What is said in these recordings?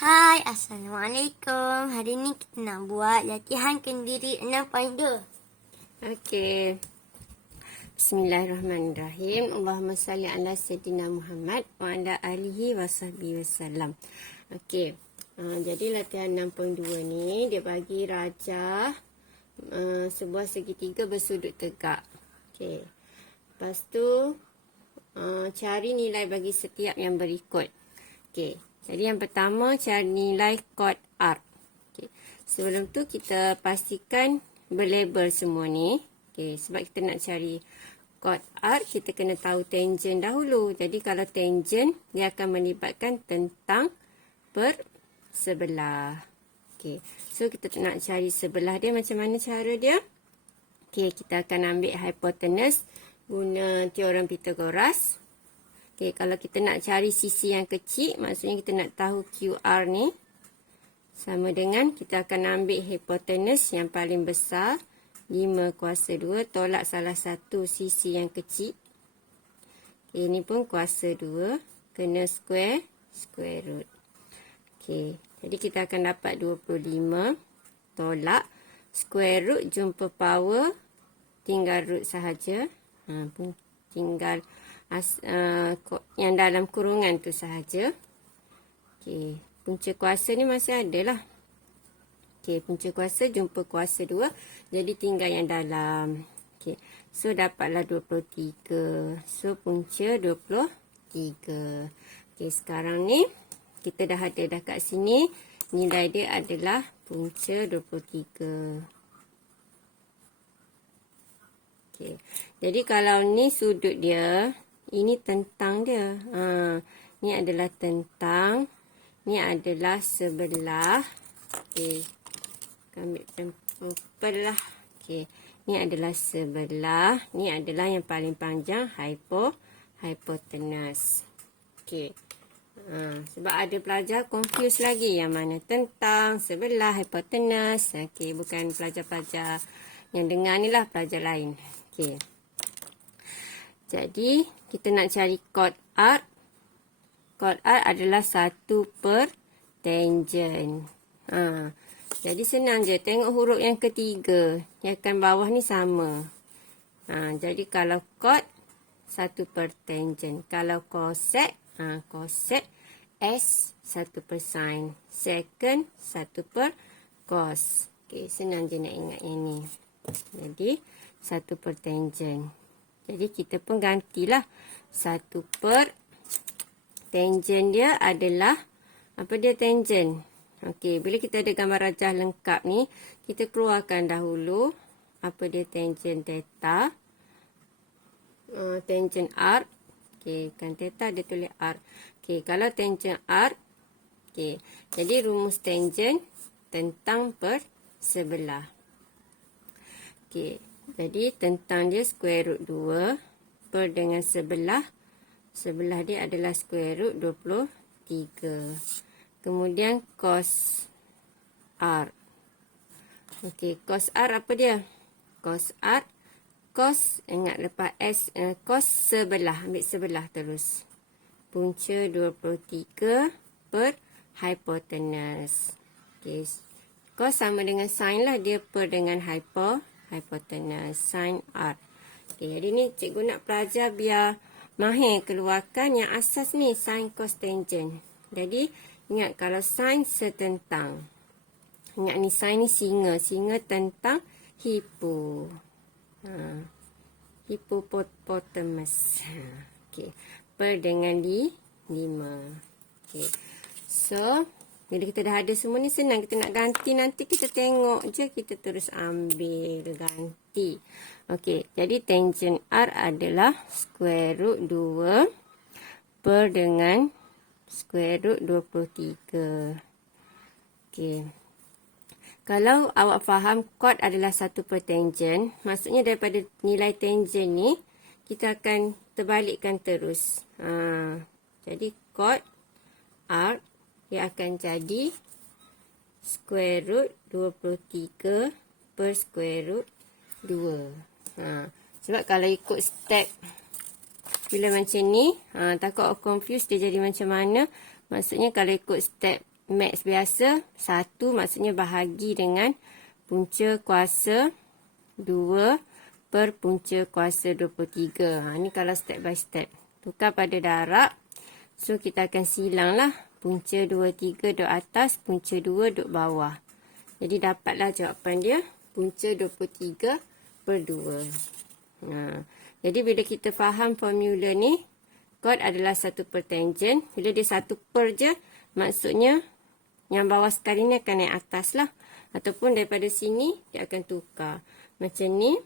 Hai, Assalamualaikum. Hari ni kita nak buat latihan kendiri 6.2. Okey. Bismillahirrahmanirrahim. Allahumma salli ala sayyidina Muhammad wa ala alihi wa sahbihi wasallam. Okey. Jadi latihan 6.2 ni dia bagi rajah sebuah segitiga bersudut tegak. Okey. Lepas tu cari nilai bagi setiap yang berikut. Okey. Jadi yang pertama cari nilai kod R. Okay. Sebelum tu kita pastikan berlabel semua ni. Okay. Sebab kita nak cari kod R, kita kena tahu tangent dahulu. Jadi kalau tangent, dia akan melibatkan tentang per sebelah. Okay. So kita nak cari sebelah dia, macam mana cara dia? Okay. Kita akan ambil hypotenuse guna teorem Pythagoras. Okay, kalau kita nak cari sisi yang kecil, maksudnya kita nak tahu QR ni. Sama dengan kita akan ambil hipotenus yang paling besar. 5 kuasa 2 tolak salah satu sisi yang kecil. Okay, ini pun kuasa 2. Kena square root. Okay, jadi kita akan dapat 25 tolak square root jumpa power. Tinggal root sahaja. Tinggal yang dalam kurungan tu sahaja. Okey, punca kuasa ni masih ada lah. Okey, punca kuasa jumpa kuasa 2, jadi tinggal yang dalam. Okey, so dapatlah 23. So punca 23. Okey, sekarang ni kita dah ada kat sini, nilai dia adalah punca 23. Okey, jadi kalau ni sudut dia, ini tentang dia. Ni adalah tentang. Ni adalah sebelah. Okey. Ambil tempel lah. Okey. Ni adalah sebelah. Ni adalah yang paling panjang. Hypotenuse. Okey. Sebab ada pelajar confuse lagi. Yang mana tentang, sebelah, hypotenuse. Okey. Bukan pelajar-pelajar yang dengar ni lah. Pelajar lain. Okey. Jadi, kita nak cari kod R. Kod R adalah 1 per tangent. Jadi, senang je. Tengok huruf yang ketiga. Yang kat bawah ni sama. Jadi, kalau kod, 1 per tangent. Kalau cosec, cosec S 1 per sin. Second, 1 per cos. Okay, senang je nak ingat yang ni. Jadi, 1 per tangent. Jadi kita pun gantilah 1 per tangent dia adalah apa dia tangent. Okey, bila kita ada gambar rajah lengkap ni, kita keluarkan dahulu apa dia tangent theta. Tangent R. Okey, kan theta dia tulis R. Okey, kalau tangent R, okey. Jadi rumus tangent tentang per sebelah. Okey. Jadi, tentang dia square root 2 per dengan sebelah. Sebelah dia adalah square root 23. Kemudian, cos R. Okey, cos R apa dia? Cos R. Cos, ingat lepas S, cos sebelah. Ambil sebelah terus. Punca 23 per hypotenuse. Okey, cos sama dengan sin lah. Dia per dengan hypotenuse sin R. Okay, jadi ni cikgu nak pelajar biar mahir keluarkan yang asas ni sin cos tangent. Jadi ingat kalau sin setentang. Ingat ni sin ni singa. Singa tentang hipo. Hippopotamus. Okay. Per dengan 5. Okay. So bila kita dah ada semua ni senang, kita nak ganti nanti kita tengok je, kita terus ambil ganti. Okey, jadi tangent R adalah square root 2 per dengan square root 23. Okey. Kalau awak faham kod adalah 1 per tangent, maksudnya daripada nilai tangent ni kita akan terbalikkan terus. Jadi kod R dia akan jadi square root 23 per square root 2. Sebab kalau ikut step bila macam ni, takut confuse dia jadi macam mana. Maksudnya kalau ikut step max biasa, 1 maksudnya bahagi dengan punca kuasa 2 per punca kuasa 23. Ni kalau step by step. Tukar pada darab. So, kita akan silang lah. Punca 23 duduk atas, punca 2 duduk bawah. Jadi, dapatlah jawapan dia. Punca 23 per 2. Jadi, bila kita faham formula ni, chord adalah 1 per tangent. Bila dia 1 per je, maksudnya yang bawah sekali ni akan naik atas lah. Ataupun daripada sini, dia akan tukar. Macam ni.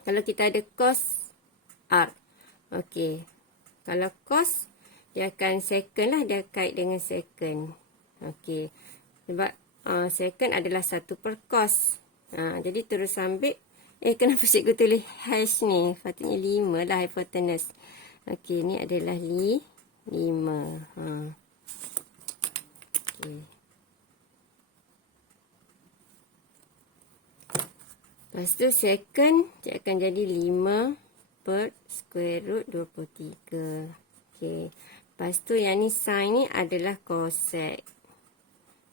Kalau kita ada cos R. Okey. Kalau cos, dia akan second lah. Dia kait dengan second. Okey. Sebab second adalah 1 per cos. Jadi terus ambil. Kenapa cikgu tulis hash ni? Patutnya 5 lah hypotenuse. Okey, ni adalah 5. Okey. Lepas tu second dia akan jadi 5 per square root 23. Okey. Lepas tu yang ni sin ni adalah cosec.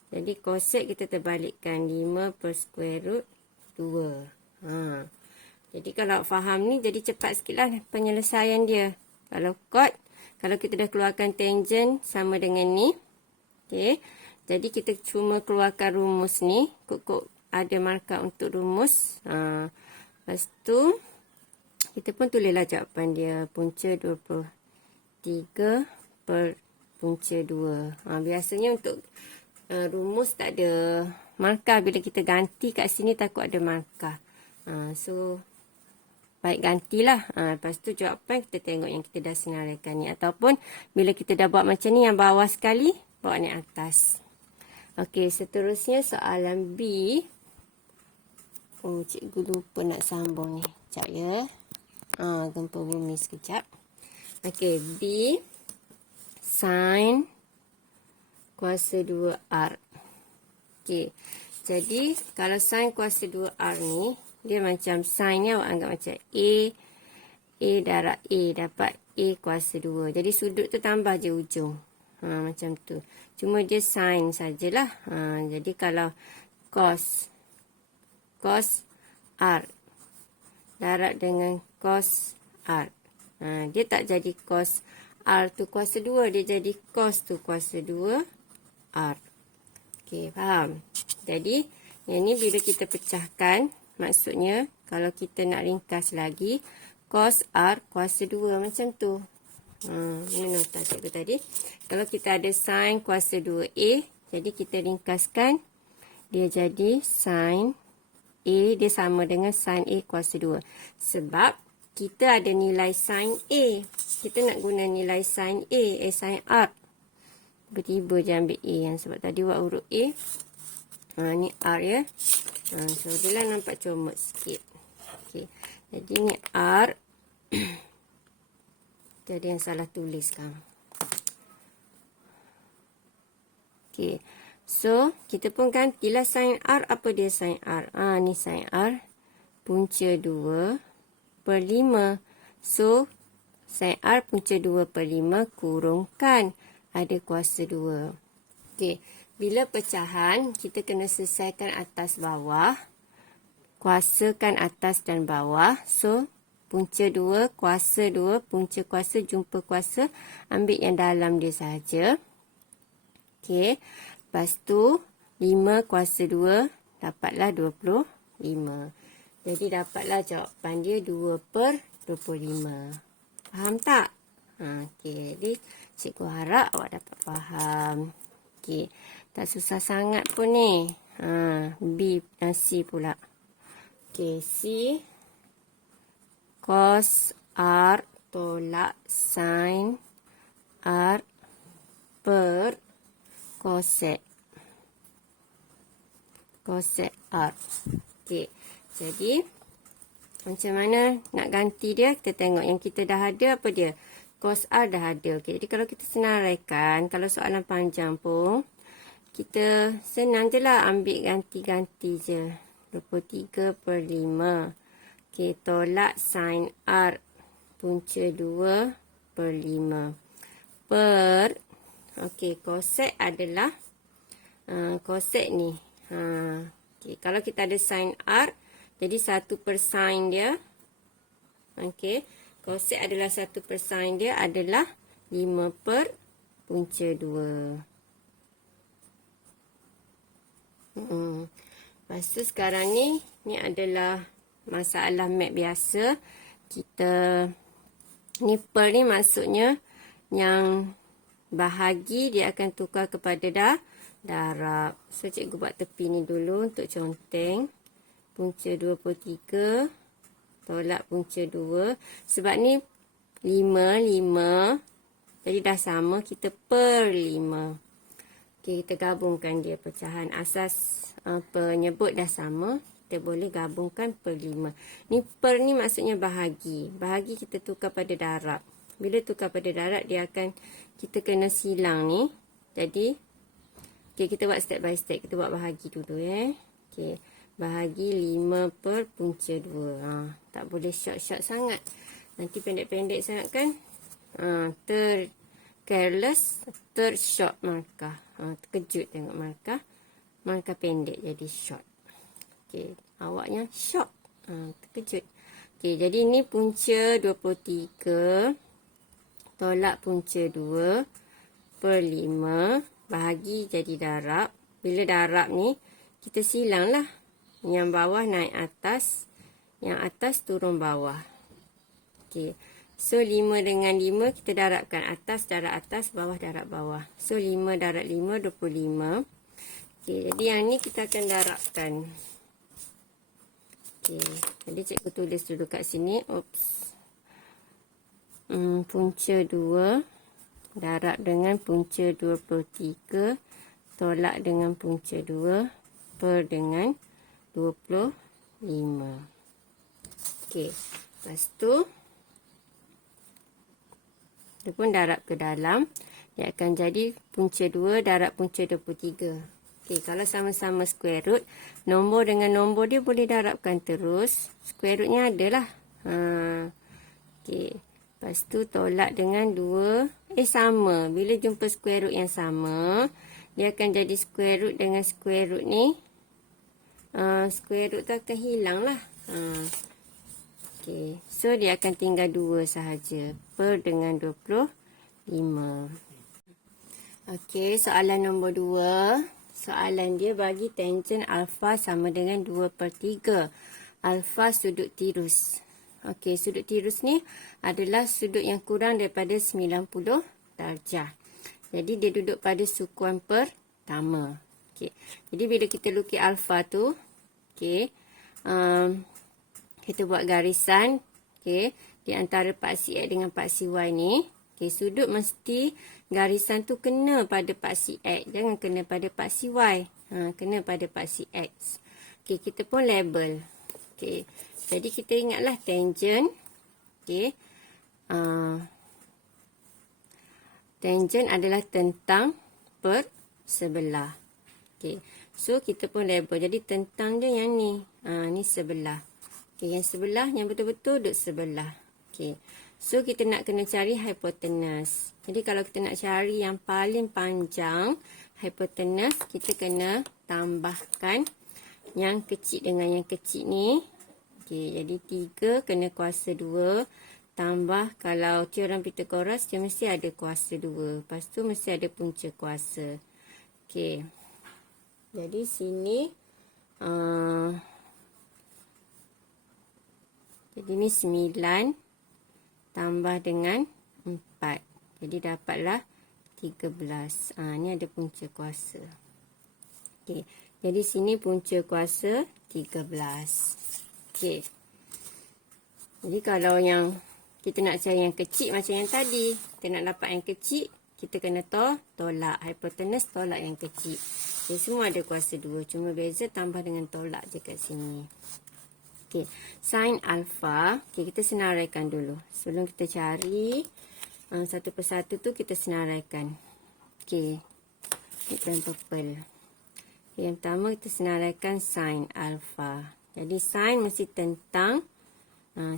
Jadi cosec kita terbalikkan 5 per square root 2. Jadi kalau faham ni jadi cepat sikit lah penyelesaian dia. Kalau chord, kalau kita dah keluarkan tangent sama dengan ni. Okey. Jadi kita cuma keluarkan rumus ni. Kok ada markah untuk rumus. Lepas tu, kita pun tulislah jawapan dia. Punca 23 per punca 2. Biasanya untuk rumus tak ada markah. Bila kita ganti kat sini takut ada markah. So, baik gantilah. Lepas tu jawapan kita tengok yang kita dah senaraikan ni. Ataupun bila kita dah buat macam ni, yang bawah sekali, bawa ni atas. Okey, seterusnya soalan B. Cikgu lupa nak sambung ni. Sekejap ya. Gempa bumi sekejap. Okey, B. Sin kuasa 2R. Okey. Jadi, kalau sin kuasa 2R ni, dia macam sin ni awak anggap macam A darab A. Dapat A kuasa 2. Jadi, sudut tu tambah je ujung. Macam tu. Cuma dia sin sajalah. Jadi, kalau cos R darab dengan cos R. Dia tak jadi cos R tu kuasa 2. Dia jadi cos tu kuasa 2 R. Okey, faham? Jadi, yang ni bila kita pecahkan, maksudnya kalau kita nak ringkas lagi, cos R kuasa 2 macam tu. Mana nota cikgu tadi? Kalau kita ada sin kuasa 2A, jadi kita ringkaskan, dia jadi sin A, dia sama dengan sin A kuasa 2. Sebab kita ada nilai sin A. Kita nak guna nilai sin A, sin R. Tiba-tiba je ambil A yang sebab tadi buat huruf A. Ni R ya. So, dia lah nampak comot sikit. Okay. Jadi ni R. Ada yang salah tulis kan. Okay. So, kita pun gantilah sin R. Apa dia sin R? Ni sin R. Punca 2 per 5. So, sin R punca 2 per 5 kurungkan. Ada kuasa 2. Okay. Bila pecahan, kita kena selesaikan atas bawah. Kuasakan atas dan bawah. So, punca 2, kuasa 2, punca kuasa, jumpa kuasa. Ambil yang dalam dia sahaja. Okay. Lepas tu, 5 kuasa 2, dapatlah 25. Jadi, dapatlah jawapan dia 2 per 25. Faham tak? Okay. Jadi, cikgu harap awak dapat faham. Okay. Tak susah sangat pun ni. B dan C pula. Okay. C. Cos R tolak sin R per cosec R. Okey. Jadi macam mana nak ganti dia? Kita tengok yang kita dah ada apa dia? Cos R dah ada. Okey. Jadi kalau kita senaraikan, kalau soalan panjang pun kita senang je lah ambil ganti-ganti je. 23 per 5. Okey, tolak sin R punca 2 per 5 per, okey, cosec adalah Kosek ni. Okay. Kalau kita ada sin R, jadi 1/sin dia. Okay. Kosek adalah 1/sin dia adalah 5/2. Lepas tu sekarang ni adalah masalah mat biasa. Ni per ni maksudnya yang bahagi dia akan tukar kepada darab. So cikgu buat tepi ni dulu untuk conteng. Punca 23 tolak punca 2. Sebab ni 5. Jadi dah sama, kita per 5. Okay, kita gabungkan dia pecahan. Asas penyebut dah sama. Kita boleh gabungkan per 5. Ni per ni maksudnya bahagi. Bahagi kita tukar pada darab. Bila tukar pada darab, kita kena silang ni. Jadi, okay, kita buat step by step. Kita buat bahagi dulu Okay. Bahagi 5 per punca 2. Tak boleh short-short sangat. Nanti pendek-pendek sangat kan. Careless, short markah. Terkejut tengok markah. Markah pendek jadi short. Okay, awaknya short. Terkejut. Okay, jadi ni punca 23 tolak punca 2 per 5 bahagi jadi darab. Bila darab ni, kita silang lah. Yang bawah naik atas, yang atas turun bawah. Okay. So, 5 dengan 5 kita darabkan. Atas darab atas, bawah darab bawah. So, 5 darab 5, 25. Okay, jadi yang ni kita akan darabkan. Okay, jadi cikgu tulis dulu kat sini. Punca 2 darab dengan punca 23 tolak dengan punca 2 per dengan 25. Okey, lepas tu dia pun darab ke dalam, dia akan jadi punca 2 darab punca 23. Okey, kalau sama-sama square root, nombor dengan nombor dia boleh darabkan terus. Square rootnya adalah. Okey. Lepas tu tolak dengan 2. Sama. Bila jumpa square root yang sama, dia akan jadi square root dengan square root ni. Square root tu akan hilang lah. Okay. So, dia akan tinggal 2 sahaja. Per dengan 25. Okay, soalan nombor 2. Soalan dia bagi tangent alfa sama dengan 2/3. Alfa sudut tirus. Okey, sudut tirus ni adalah sudut yang kurang daripada 90 darjah. Jadi, dia duduk pada sukuan pertama. Okey, jadi bila kita lukis alfa tu, okey, kita buat garisan, okey, di antara paksi X dengan paksi Y ni. Okey, sudut mesti garisan tu kena pada paksi X. Jangan kena pada paksi Y. Kena pada paksi X. Okey, kita pun label. Okey, jadi kita ingatlah tangent. Okey. Tangent adalah tentang per sebelah. Okey. So, kita pun label. Jadi, tentang dia yang ni. Ni sebelah. Okey, yang sebelah, yang betul-betul duduk sebelah. Okey. So, kita nak kena cari hypotenuse. Jadi, kalau kita nak cari yang paling panjang hypotenuse, kita kena tambahkan yang kecil dengan yang kecil ni. Okey, jadi 3 kena kuasa 2. Tambah, kalau teorem Pythagoras, dia mesti ada kuasa 2. Lepas tu, mesti ada punca kuasa. Okey. Jadi, sini. Jadi, ni 9. Tambah dengan 4. Jadi, dapatlah 13. Ni ada punca kuasa. Okey. Jadi, sini punca kuasa 13. Okey. Jadi, kalau yang kita nak cari yang kecil macam yang tadi. Kita nak dapat yang kecil, kita kena tolak. Hypotenuse tolak yang kecil. Jadi, semua ada kuasa 2. Cuma beza tambah dengan tolak je kat sini. Okey. Sin alpha. Okey, kita senaraikan dulu. Sebelum kita cari satu persatu tu, kita senaraikan. Okey. Kita yang purple. Yang pertama, kita senaraikan sin alpha. Jadi, sin mesti tentang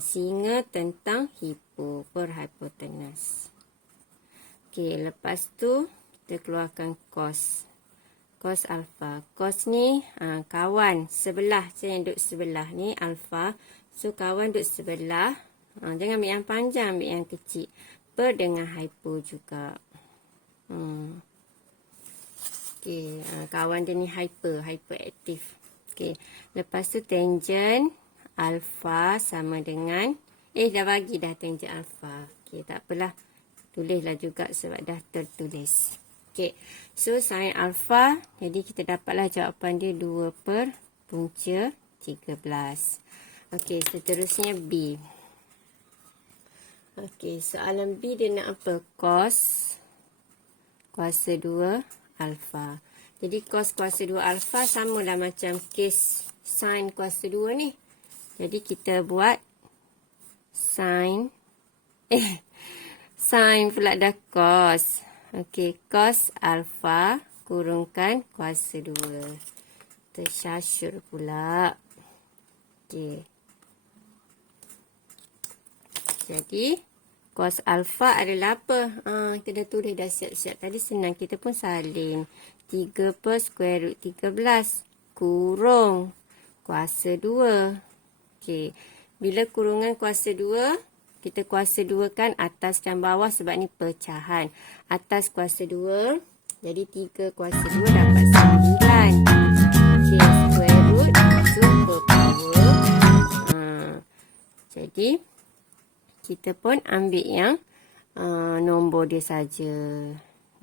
singa tentang hipo per hypotenuse. Okey, lepas tu kita keluarkan cos. Cos alfa. Cos ni kawan sebelah. Saya yang duduk sebelah ni alfa. So kawan duduk sebelah. Jangan ambil yang panjang, ambil yang kecil. Per dengan hypo juga. Okey, kawan dia ni hyperaktif. Okey, lepas tu tangent alfa sama dengan dah bagi dah tangent alfa. Okey, tak apalah. Tulislah juga sebab dah tertulis. Okey, so sin alfa, jadi kita dapatlah jawapan dia 2 per punca 13. Okey, seterusnya B. Okey, soalan B dia nak apa? Cos kuasa 2 alfa. Jadi cos kuasa 2 alfa samalah macam kes sin kuasa 2 ni. Jadi kita buat sin sin pula dah cos. Okey, cos alfa kurungkan kuasa 2. Tersyasur pula. Okey. Jadi cos alfa adalah apa? Kita dah tulis dah siap-siap. Tadi senang, kita pun salin. 3 per square root 13 kurung kuasa 2. Okey. Bila kurungan kuasa 2, kita kuasa 2 kan atas dan bawah sebab ni pecahan. Atas kuasa 2, jadi 3 kuasa 2 dapat 9. Okey, square root super power. Jadi kita pun ambil yang nombor dia saja.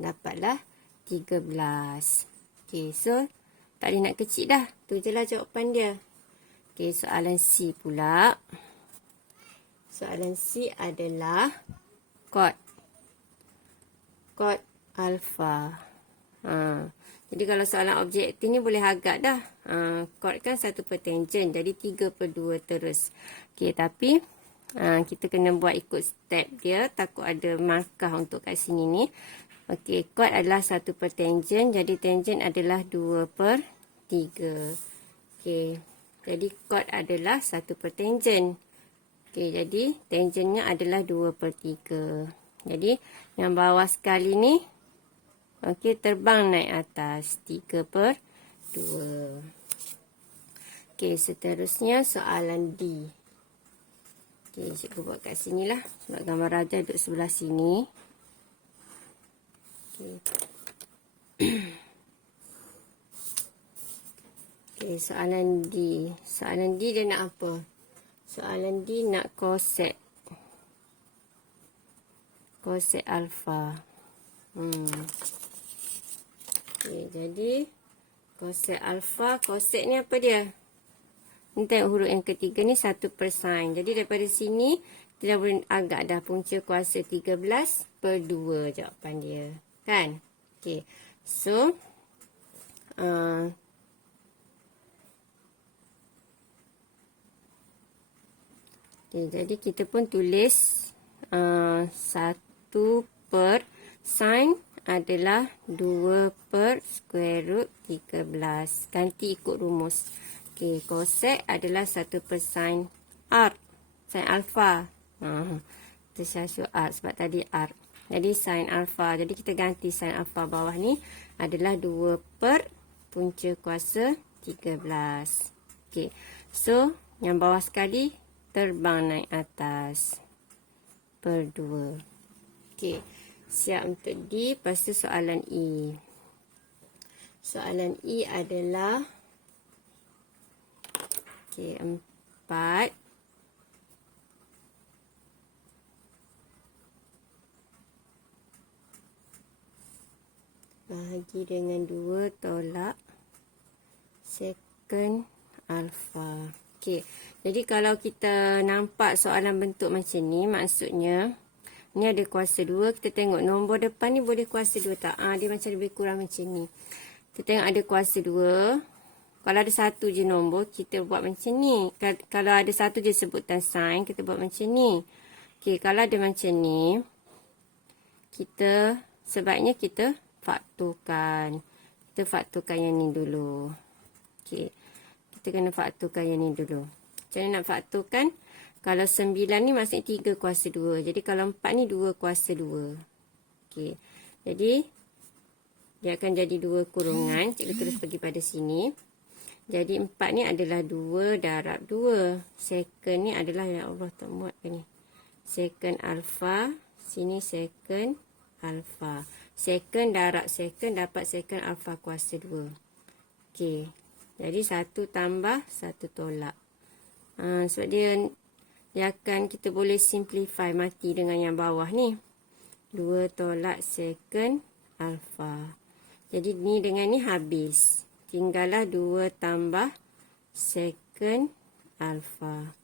Dapatlah 13. Okey, so tak boleh nak kecil dah. Tu je lah jawapan dia. Okey, soalan C pula. Soalan C adalah cot alfa. Jadi kalau soalan objektif ni boleh agak dah. Cot kan 1 per tangent. Jadi 3 per 2 terus. Okey, tapi kita kena buat ikut step dia. Takut ada markah untuk kat sini ni. Okey, cot adalah 1 per tangent. Jadi tangent adalah 2 per 3. Okey, jadi cot adalah 1 per tangent. Okey, jadi tangentnya adalah 2 per 3. Jadi yang bawah sekali ni, okey, terbang naik atas. 3 per 2. Okey, seterusnya soalan D. Okey, cikgu buat kat sini lah. Sebab gambar raja duduk sebelah sini. Okey. Okey, soalan D. Soalan D dia nak apa? Soalan D nak cosec. Cosec alfa. Okey, jadi cosec alfa. Cosec ni apa dia? Ni tengok huruf yang ketiga ni 1 per sin. Jadi daripada sini kita dah boleh agak dah punca kuasa 13 per 2 jawapan dia. Kan? Okey. So, okay, jadi kita pun tulis 1 per sin adalah 2 per square root 13. Ganti ikut rumus. Okey, cosec adalah 1 per sin arc. Sin alfa. Tersyasur arc sebab tadi arc. Jadi sin alfa. Jadi kita ganti sin alfa bawah ni adalah 2 per punca kuasa 13. Okey. So, yang bawah sekali terbang naik atas. Per 2. Okey. Siap untuk D. Lepas tu soalan E. Soalan E adalah okey, 4 bahagi dengan 2 tolak secant alfa. Okey, jadi kalau kita nampak soalan bentuk macam ni, maksudnya ni ada kuasa 2, kita tengok nombor depan ni boleh kuasa 2 tak? Dia macam lebih kurang macam ni. Kita tengok ada kuasa 2. Kalau ada satu je nombor, kita buat macam ni. Kalau ada satu je sebutan sin, kita buat macam ni. Okey, kalau ada macam ni, sebaiknya kita faktorkan. Kita faktorkan yang ni dulu. Okey, kita kena faktorkan yang ni dulu. Macam mana nak faktorkan? Kalau 9 ni maksudnya 3 kuasa 2. Jadi kalau 4 ni 2 kuasa 2. Okey, jadi Dia akan jadi 2 kurungan. Cikgu terus pergi pada sini. Jadi 4 ni adalah 2 darab 2. Second ni adalah, ya Allah tak muat ke ni. Second alfa. Sini second alfa. Second darab second dapat second alfa kuasa 2. Okey. Jadi 1 tambah 1 tolak. Sebab dia akan, kita boleh simplify mati dengan yang bawah ni. 2 tolak second alfa. Jadi ni dengan ni habis. Tinggallah 2 tambah second alfa.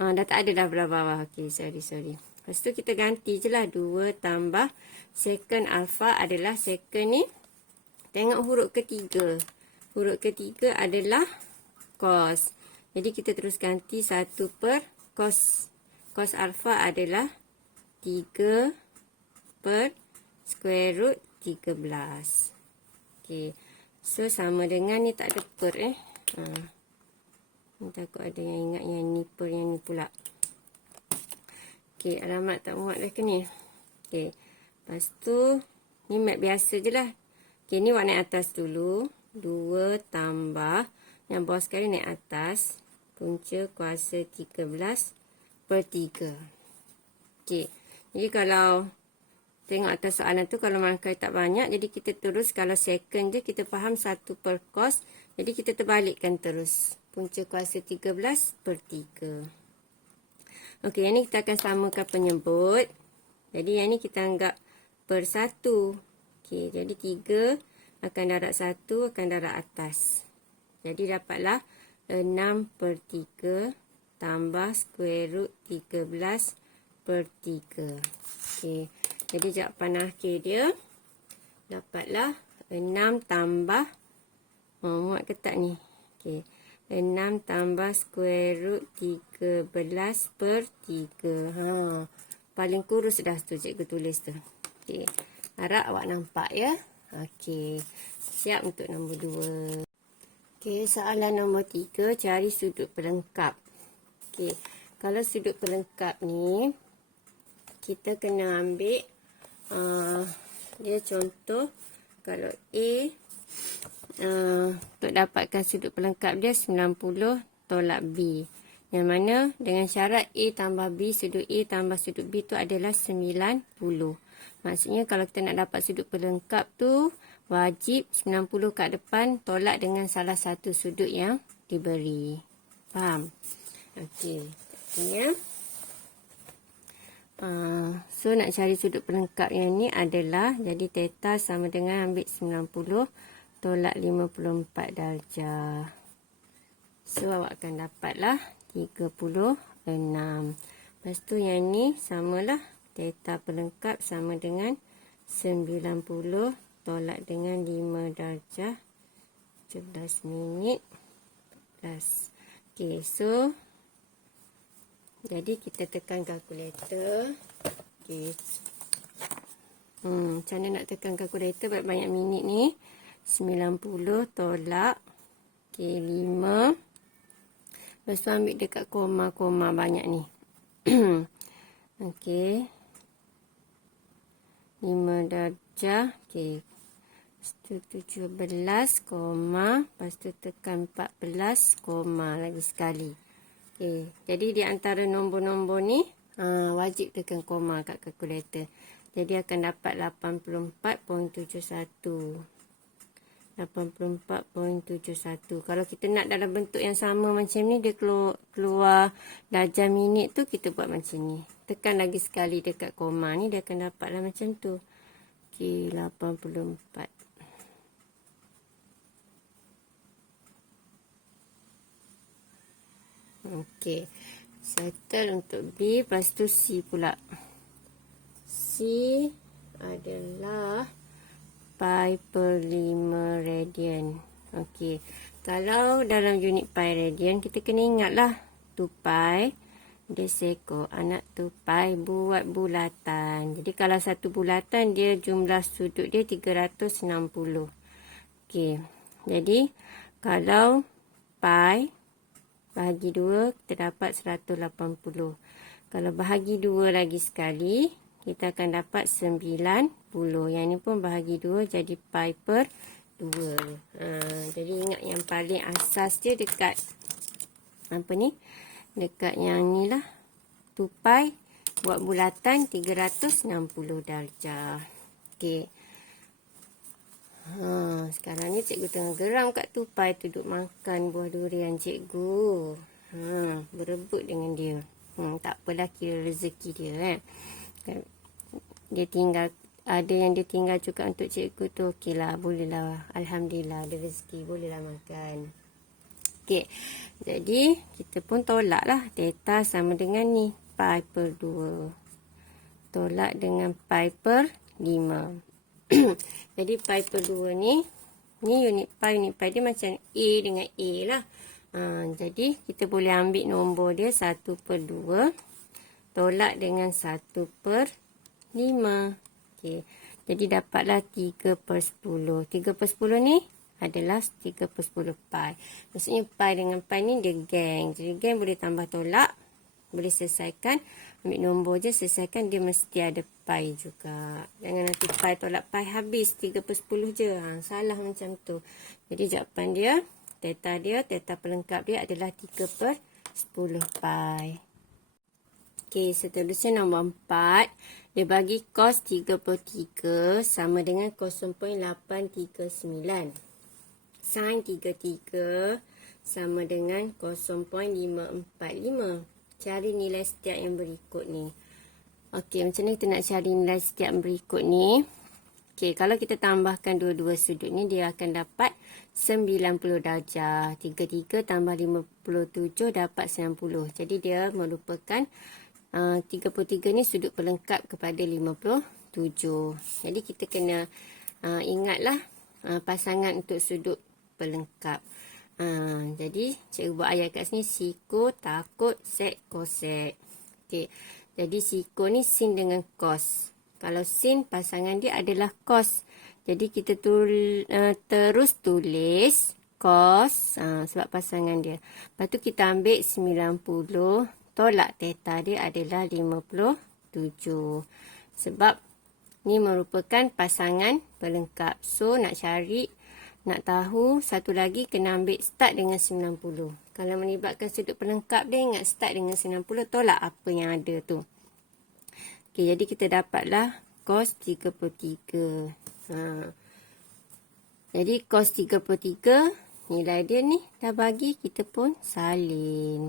Dah tak ada dah belah bawah. Okey, sorry. Lepas tu kita ganti je lah. 2 tambah second alfa adalah second ni. Tengok huruf ketiga. Huruf ketiga adalah cos. Jadi kita terus ganti 1 per cos. Cos alfa adalah 3 per square root 13. Okey. So sama dengan ni tak ada per Ni takut ada yang ingat yang ni per yang ni pula. Okey, alamat tak muat dah ke ni. Okey. Lepas tu ni mat biasa je lah. Okey, ni warna atas dulu. 2 tambah yang bawah sekali naik atas. Punca kuasa 13 per 3. Okey. Jadi kalau tengok atas soalan tu, kalau markah tak banyak, jadi kita terus, kalau second je kita faham 1 per cos. Jadi kita terbalikkan terus. Punca kuasa 13 per 3. Okey, yang ni kita akan samakan penyebut. Jadi yang ni kita anggap per 1. Okey, jadi 3 akan darab 1 akan darab atas. Jadi dapatlah 6 per 3 tambah square root 13 per 3. Okey, jadi jawapan akhir dia dapatlah 6 tambah, muat ke tak ni? Okey, 6 tambah square root 13 per 3. Paling kurus dah tu cikgu tulis tu. Okey, harap awak nampak ya. Okey, siap untuk nombor 2. Okey, soalan nombor 3, cari sudut pelengkap. Okey, kalau sudut pelengkap ni, kita kena ambil, dia contoh, kalau A, untuk dapatkan sudut pelengkap dia 90 tolak B. Yang mana dengan syarat A tambah B, sudut A tambah sudut B tu adalah 90. Maksudnya kalau kita nak dapat sudut pelengkap tu, wajib 90 kat depan tolak dengan salah satu sudut yang diberi. Faham? Okey. Artinya, so nak cari sudut pelengkap yang ni adalah, jadi theta sama dengan ambil 90 tolak 54 darjah. So awak akan dapatlah 36. Lepas tu yang ni samalah, theta pelengkap sama dengan 90 tolak dengan 5 darjah 11 minit plus. Okey, so jadi kita tekan kalkulator. Okey. Macam mana nak tekan kalkulator banyak minit ni? 90 tolak 5. Lepas tu ambil dekat koma-koma banyak ni. Okey. 5 darjah. Okey. Lepas tu 17 koma. Lepas tu tekan 14 koma lagi sekali. Okey. Jadi di antara nombor-nombor ni, wajib tekan koma kat kalkulator. Jadi akan dapat 84.71. 84.71. Kalau kita nak dalam bentuk yang sama macam ni, dia keluar darjah minit tu, kita buat macam ni. Tekan lagi sekali dekat koma ni, dia akan dapatlah macam tu. Okey, 84. Okey. Settle untuk B, lepas tu C pula. C adalah pi per 5 radian. Okey. Kalau dalam unit pi radian, kita kena ingatlah 2 pi dia seko. Anak 2 pi buat bulatan. Jadi kalau satu bulatan, dia jumlah sudut dia 360. Okey. Jadi kalau pi bahagi 2, kita dapat 180. Kalau bahagi 2 lagi sekali, kita akan dapat 90. Yang ni pun bahagi 2 jadi pi per 2. Jadi ingat yang paling asas dia dekat apa ni? Dekat yang ni lah. 2 pi buat bulatan 360 darjah. Okey. Sekarang ni cikgu tengah geram kat 2 pi tu duduk makan buah durian cikgu. Berebut dengan dia. Tak apalah, kira rezeki dia kan. Dia tinggal, ada yang dia tinggal juga untuk cikgu tu. Okeylah, bolehlah. Alhamdulillah ada rezeki, bolehlah makan. Okey. Jadi kita pun tolak lah. Theta sama dengan ni, pi per 2. Tolak dengan pi per 5. Jadi pi per 2 ni unit pi dia macam A dengan A lah. Jadi kita boleh ambil nombor dia 1 per 2 tolak dengan 1 per 5. Okay. Jadi dapatlah 3 per 10. 3 per 10 ni adalah 3 per 10 pi. Maksudnya pi dengan pi ni dia geng. Jadi geng boleh tambah tolak. Boleh selesaikan. Ambil nombor je, selesaikan, dia mesti ada pi juga. Jangan nanti pi tolak pi habis 3 per 10 je. Salah macam tu. Jadi jawapan dia, theta pelengkap dia adalah 3 per 10 pi. Okey, seterusnya nombor 4. Dia bagi cos 3 per 3 sama dengan 0.839. Sin 33 sama dengan 0.545. Cari nilai setiap yang berikut ni. Okey, macam mana kita nak cari nilai setiap yang berikut ni? Okey, kalau kita tambahkan dua-dua sudut ni, dia akan dapat 90 darjah. 33 tambah 57 dapat 90. Jadi dia merupakan 33 ni sudut pelengkap kepada 57. Jadi kita kena ingatlah pasangan untuk sudut pelengkap. Jadi cikgu buat ayat kat sini, siko, takut, sek, kosek. Okey. Jadi siko ni sin dengan kos. Kalau sin pasangan dia adalah kos. Jadi kita terus tulis kos sebab pasangan dia. Lepas tu kita ambil 90 tolak theta dia adalah 57. Sebab ni merupakan pasangan pelengkap. So nak tahu satu lagi, kena ambil start dengan 90. Kalau melibatkan sudut pelengkap dia, ingat start dengan 90, tolak apa yang ada tu. Okey, jadi kita dapatlah cos 33. Jadi cos 33 nilai dia ni dah bagi, kita pun salin.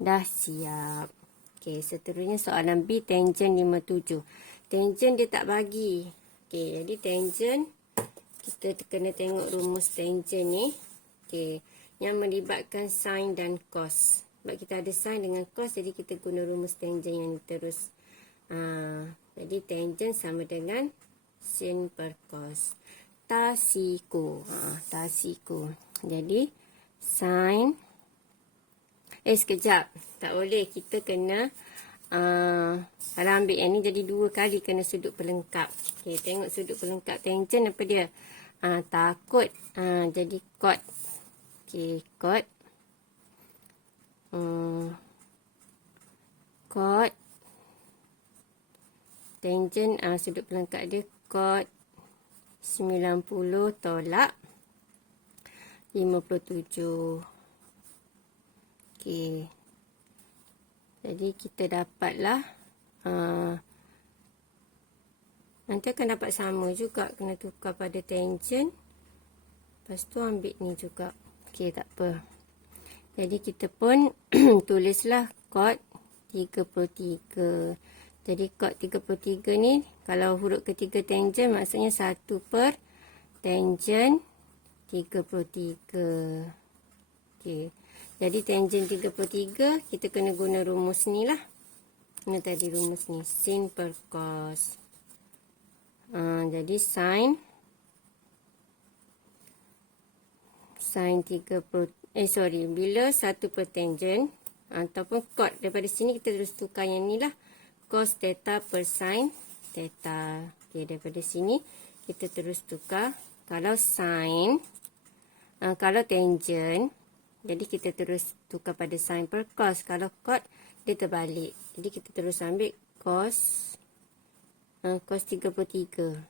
Dah siap. Okey, seterusnya soalan B, tangent 57. Tangent dia tak bagi. Okey, jadi tangent kita kena tengok rumus tangent ni. Okey, yang melibatkan sin dan cos. Sebab kita ada sin dengan cos, jadi kita guna rumus tangent yang terus. Jadi tangent sama dengan sin per cos. Tasiko. Tasiko. Jadi sin. Sekejap. Tak boleh. Kita kena kalau ambil yang ni jadi 2 kali kena sudut pelengkap. Okey, tengok sudut pelengkap tangent apa dia? Takut. Jadi cot. Okey, cot. Cot. Tangent sudut pelengkap dia cot 90 tolak 57. Okey. Jadi kita dapatlah nanti akan dapat sama juga, kena tukar pada tangent. Lepas tu ambil ni juga. Okey, tak apa. Jadi kita pun tulislah cot 33. Jadi cot 33 ni kalau huruf ketiga tangent maksudnya 1 per tangent 33. Okey. Jadi tangent 33 kita kena guna rumus ni lah. Ini tadi rumus ni, sin per cos. Jadi sin 3 bila 1 per tangent ataupun cot, daripada sini kita terus tukar yang ni lah, cos theta per sin theta. Okey, daripada sini kita terus tukar. Kalau sin, kalau tangent, jadi kita terus tukar pada sin per cos. Kalau cot, dia terbalik. Jadi kita terus ambil cos cos 33.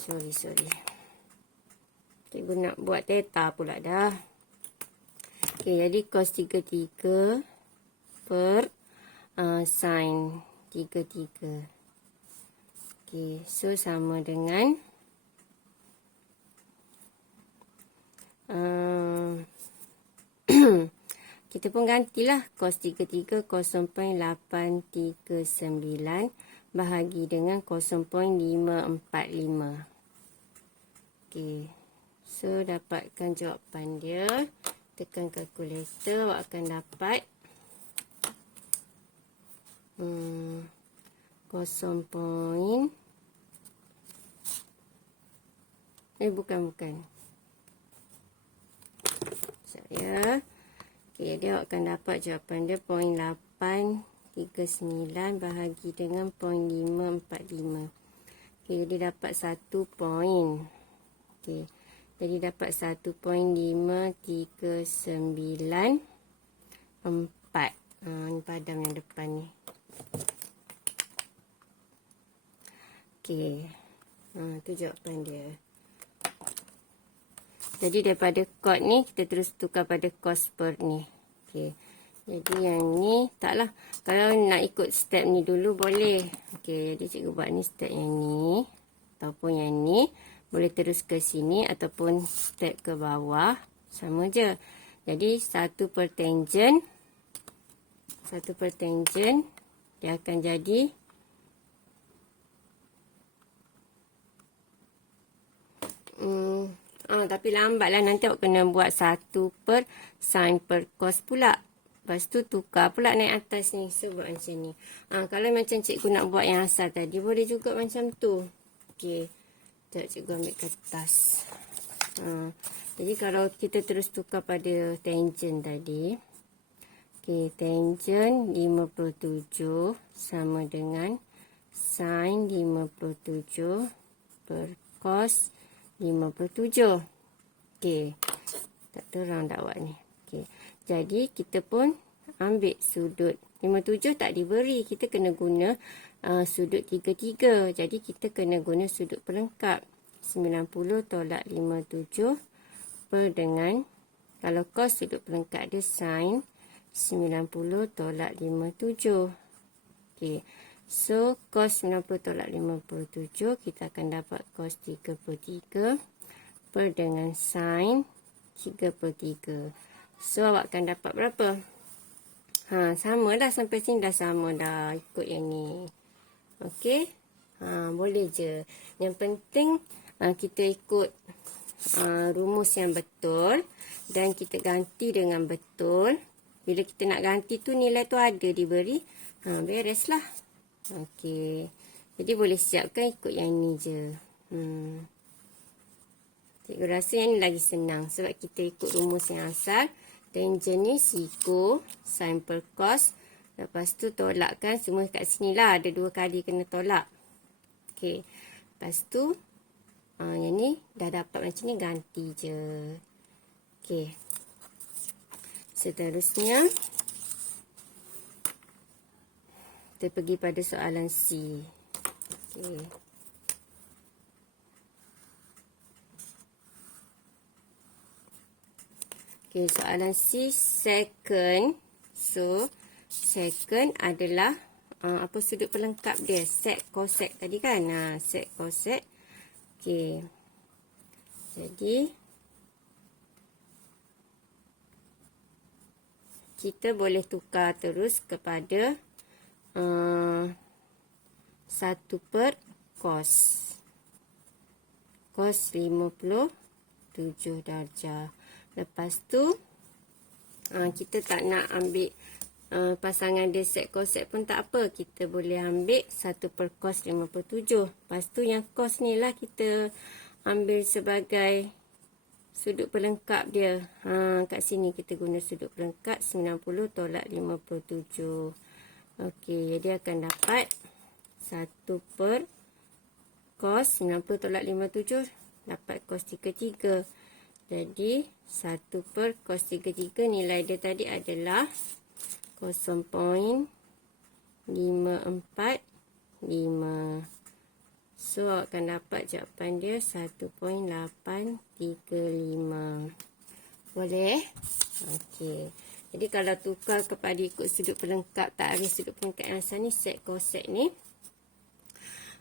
Sorry. Cikgu nak buat theta pula dah. Okey, jadi cos 33 per sin 33. Okey, so sama dengan kita pun gantilah cos 33 0.839 bahagi dengan 0.545. Okey. So dapatkan jawapan dia. Tekan kalkulator, awak akan dapat 0. Bukan. Saya. Okey, dia awak akan dapat jawapan dia 0.839 bahagi dengan 0.545. Okey, jadi dapat 1 poin. Okey. Jadi dapat 1.5394. Ni padam yang depan ni. Okey. Tu jawapan dia. Jadi daripada cot ni kita terus tukar pada cos per ni. Okey. Jadi yang ni taklah. Kalau nak ikut step ni dulu boleh. Okey, jadi cikgu buat ni step yang ni ataupun yang ni. Boleh terus ke sini ataupun step ke bawah. Sama je. Jadi 1 per tangent. Dia akan jadi tapi lambatlah. Nanti awak kena buat 1 per sin per cos pula. Lepas tu tukar pula naik atas ni. So buat macam ni. Kalau macam cikgu nak buat yang asal tadi, boleh juga macam tu. Okey. Sekejap cikgu ambil kertas. Jadi kalau kita terus tukar pada tangent tadi. Okey, tangent 57 sama dengan sin 57 per cos 57. Okey. Tak terang tak awak ni. Okey. Jadi kita pun ambil sudut 57 tak diberi. Kita kena guna sudut 33. Jadi kita kena guna sudut pelengkap. 90 tolak 57 per dengan, kalau cos sudut pelengkap dia sin 90 tolak 57. Okey. So cos 90 tolak 57 kita akan dapat cos 33 per dengan sin 33. So awak akan dapat berapa? Sama dah, sampai sini dah sama dah, ikut yang ni. Okey. Boleh je. Yang penting kita ikut rumus yang betul dan kita ganti dengan betul. Bila kita nak ganti tu nilai tu ada diberi, bereslah. Okey. Jadi boleh siapkan ikut yang ni je. Cikgu rasa yang ni lagi senang sebab kita ikut rumus yang asal. Tangent ni siko sin per cos. Lepas tu tolakkan semua kat sini lah. Ada 2 kali kena tolak. Okey. Lepas tu yang ni dah dapat macam ni, ganti je. Okey. Seterusnya kita pergi pada soalan C. Okey. Okey, soalan C second. So second adalah apa sudut pelengkap dia? Sec cosec tadi kan? Sec cosec. Okey. Jadi kita boleh tukar terus kepada 1 per cos. Cos 57 darjah. Lepas tu kita tak nak ambil pasangan dia sec cosec pun tak apa. Kita boleh ambil 1 per cos 57. Lepas tu yang cos ni lah kita ambil sebagai sudut pelengkap dia. Kat sini kita guna sudut pelengkap 90 tolak 57. Okey, jadi akan dapat 1 per cos 90 tolak 57 dapat cos 33. Jadi 1 per cos 33 nilai dia tadi adalah 0.545. So, akan dapat jawapan dia 1.835. Boleh? Okey. Jadi, kalau tukar kepada ikut sudut pelengkap, takrif sudut pelengkap yang asal ni, sek kosek ni.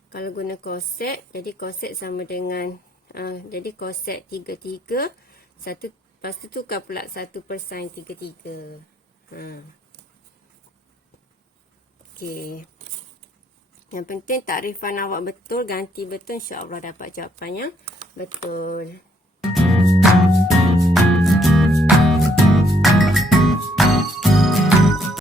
Kalau guna kosek, jadi kosek sama dengan, jadi kosek 33, lepas tu tukar pula 1 per sin 33. Okey. Yang penting takrifan awak betul, ganti betul, insya-Allah dapat jawapan yang betul.